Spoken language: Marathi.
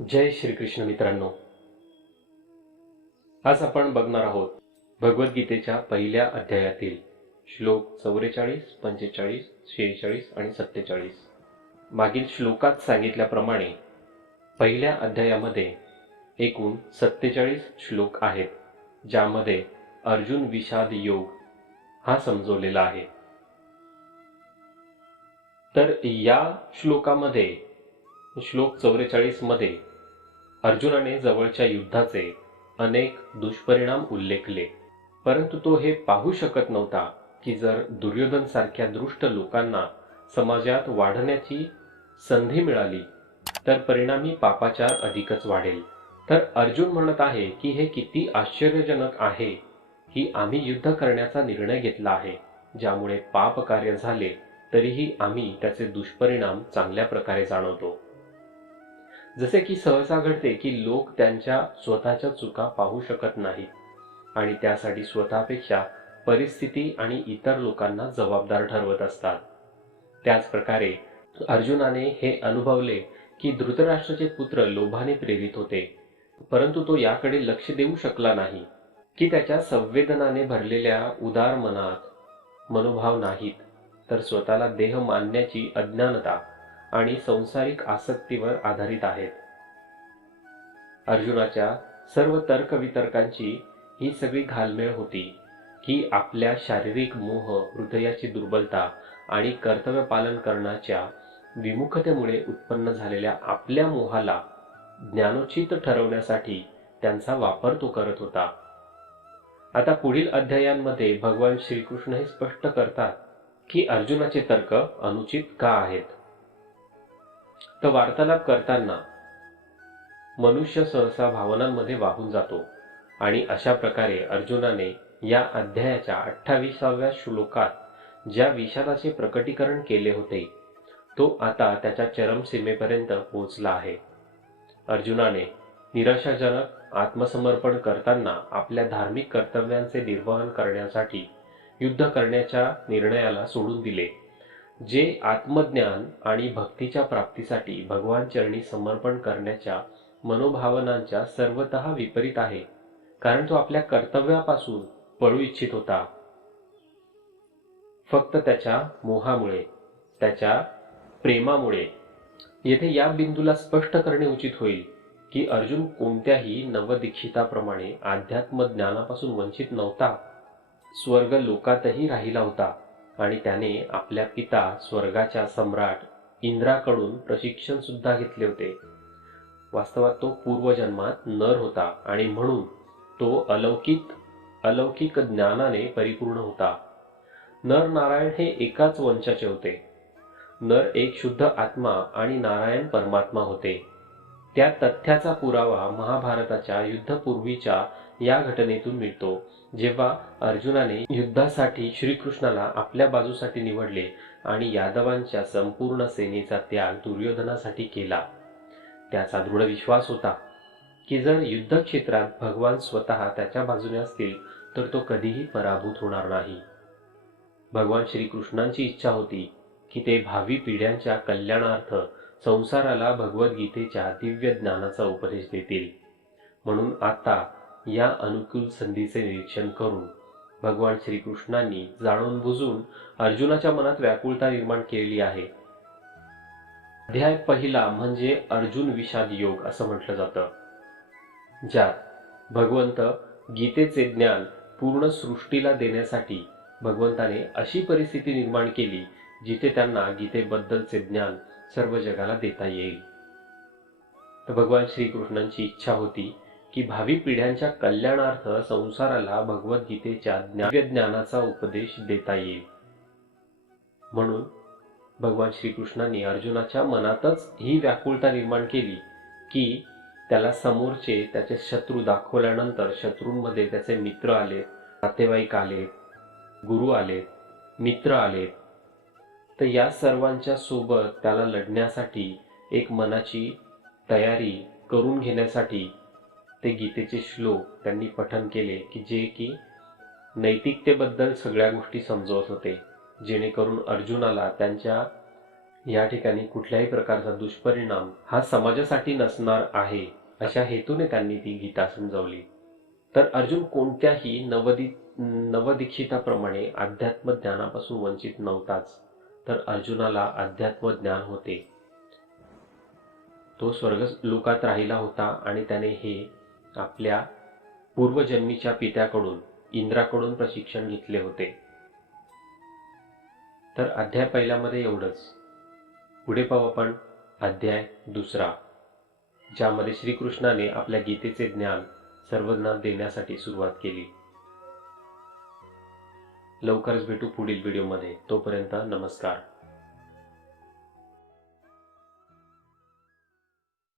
जय श्रीकृष्ण मित्रांनो, आज आपण बघणार आहोत भगवद्गीतेच्या पहिल्या अध्यायातील श्लोक 44, 45, 46 आणि 47. मागील श्लोकात सांगितल्याप्रमाणे पहिल्या अध्यायामध्ये एकूण 47 श्लोक आहेत, ज्यामध्ये अर्जुन विषाद योग हा समजवलेला आहे. तर या श्लोकामध्ये श्लोक 44 मध्ये अर्जुनाने जवळच्या युद्धाचे अनेक दुष्परिणाम उल्लेखले, परंतु तो हे पाहू शकत नव्हता की जर दुर्योधन सारख्या दुष्ट लोकांना समाजात वाढण्याची संधी मिळाली तर परिणामी पापाचार अधिकच वाढेल. तर अर्जुन म्हणत आहे की हे किती आश्चर्यजनक आहे की आम्ही युद्ध करण्याचा निर्णय घेतला आहे, ज्यामुळे पाप कार्य झाले तरीही आम्ही त्याचे दुष्परिणाम चांगल्या प्रकारे जाणवतो. जसे की सहसा घडते की लोक त्यांच्या स्वतःच्या चुका पाहू शकत नाहीत आणि त्यासाठी स्वतःपेक्षा परिस्थिती आणि इतर लोकांना जबाबदार ठरवत असतात. त्याच प्रकारे अर्जुनाने हे अनुभवले की धृतराष्ट्राचे पुत्र लोभाने प्रेरित होते, परंतु तो याकडे लक्ष देऊ शकला नाही की त्याच्या संवेदनाने भरलेल्या उदार मनात मनोभाव नाहीत, तर स्वतःला देह मानण्याची अज्ञानता आणि संसारिक आसक्तीवर आधारित आहेत. अर्जुनाच्या सर्व तर्कवितर्कांची ही सगळी घालमेल होती की आपल्या शारीरिक मोह, हृदयाची दुर्बलता आणि कर्तव्य पालन करण्याच्या विमुखतेमुळे उत्पन्न झालेल्या आपल्या मोहाला ज्ञानोचित ठरवण्यासाठी त्यांचा वापर तो करत होता. आता पुढील अध्यायांमध्ये भगवान श्रीकृष्ण हे स्पष्ट करतात की अर्जुनाचे तर्क अनुचित का आहेत. तर वार्तालाप करताना मनुष्य सहसा भावनांमध्ये वाहून जातो आणि अशा प्रकारे अर्जुनाने या अध्यायाच्या 28व्या श्लोकात ज्या विषादाचे प्रकटीकरण केले होते तो आता त्याच्या चरमसीमेपर्यंत पोहोचला आहे. अर्जुनाने निराशाजनक आत्मसमर्पण करताना आपल्या धार्मिक कर्तव्यांचे निर्वहन करण्यासाठी युद्ध करण्याच्या निर्णयाला सोडून दिले, जे आत्मज्ञान आणि भक्तीच्या प्राप्तीसाठी भगवान चरणी समर्पण करण्याच्या मनोभावनांच्या सर्वतः विपरीत आहे, कारण तो आपल्या कर्तव्यापासून पळू इच्छित होता फक्त त्याच्या मोहामुळे, त्याच्या प्रेमामुळे. येथे या बिंदूला स्पष्ट करणे उचित होईल की अर्जुन कोणत्याही नवदीक्षिताप्रमाणे अध्यात्म ज्ञानापासून वंचित नव्हता. स्वर्ग लोकातही राहिला होता आणि त्याने आपल्या पिता स्वर्गाच्या सम्राट इंद्राकडून प्रशिक्षण सुद्धा घेतले होते. वास्तवात तो पूर्वजन्मात नर होता आणि म्हणून तो अलौकिक ज्ञानाने परिपूर्ण होता. नर नारायण हे एकाच वंशाचे होते. नर एक शुद्ध आत्मा आणि नारायण परमात्मा होते. त्या तथ्याचा पुरावा महाभारताच्या युद्धपूर्वीच्या या घटनेतून मिळतो, जेव्हा अर्जुनाने युद्धासाठी श्रीकृष्णाला आपल्या बाजूसाठी निवडले आणि यादवांच्या संपूर्ण सेनेचा त्याग दुर्योधनासाठी केला. त्याचा दृढ विश्वास होता की जर युद्धक्षेत्रात भगवान स्वतः त्याच्या बाजूने असतील तर तो कधीही पराभूत होणार नाही. भगवान श्रीकृष्णांची इच्छा होती की ते भावी पिढ्यांच्या कल्याणार्थ संसाराला भगवद्गीतेच्या दिव्य ज्ञानाचा उपदेश देतील. म्हणून आता या अनुकूल संधीचे निरीक्षण करून भगवान श्रीकृष्णांनी जाणून बुजून अर्जुनाच्या मनात व्याकुळता निर्माण केलेली आहे. अध्याय पहिला म्हणजे अर्जुन विषाद योग असं म्हटलं जातं, ज्यात भगवंत गीतेचे ज्ञान पूर्ण सृष्टीला देण्यासाठी भगवंताने अशी परिस्थिती निर्माण केली जिथे त्यांना गीतेबद्दलचे ज्ञान सर्व जगाला देता येईल. तर भगवान श्रीकृष्णांची इच्छा होती की भावी पिढ्यांच्या कल्याणार्थ संसाराला भगवद्गीतेच्या दिव्य ज्ञानाचा उपदेश देता येईल. म्हणून भगवान श्रीकृष्णांनी अर्जुनाच्या मनातच ही व्याकुळता निर्माण केली की त्याला समोरचे त्याचे शत्रू दाखवल्यानंतर शत्रूंमध्ये त्याचे मित्र आले, नातेवाईक आले, गुरु आले, मित्र आले. तर या सर्वांच्या सोबत त्याला लढण्यासाठी एक मनाची तयारी करून घेण्यासाठी ते गीतेचे श्लोक त्यांनी पठन केले की जे की नैतिकतेबद्दल सगळ्या गोष्टी समजवत होते, जेणेकरून अर्जुनाला त्यांच्या या ठिकाणी कुठल्याही प्रकारचा दुष्परिणाम हा समाजासाठी नसणार आहे अशा हेतूने त्यांनी ती गीता समजावली. तर अर्जुन कोणत्याही नवदीक्षिताप्रमाणे अध्यात्म ज्ञानापासून वंचित नव्हताच, तर अर्जुनाला अध्यात्म ज्ञान होते. तो स्वर्गलोकात राहिला होता आणि त्याने हे आपल्या पूर्वजन्मीच्या पित्याकडून, इंद्राकडून प्रशिक्षण घेतले होते. तर अध्याय पहिल्यामध्ये एवढंच. पुढे पाहू आपण अध्याय दुसरा, ज्यामध्ये श्रीकृष्णाने आपल्या गीतेचे ज्ञान सर्वांना देण्यासाठी सुरुवात केली. लवकरच भेटू पुढील व्हिडिओमध्ये. तोपर्यंत नमस्कार.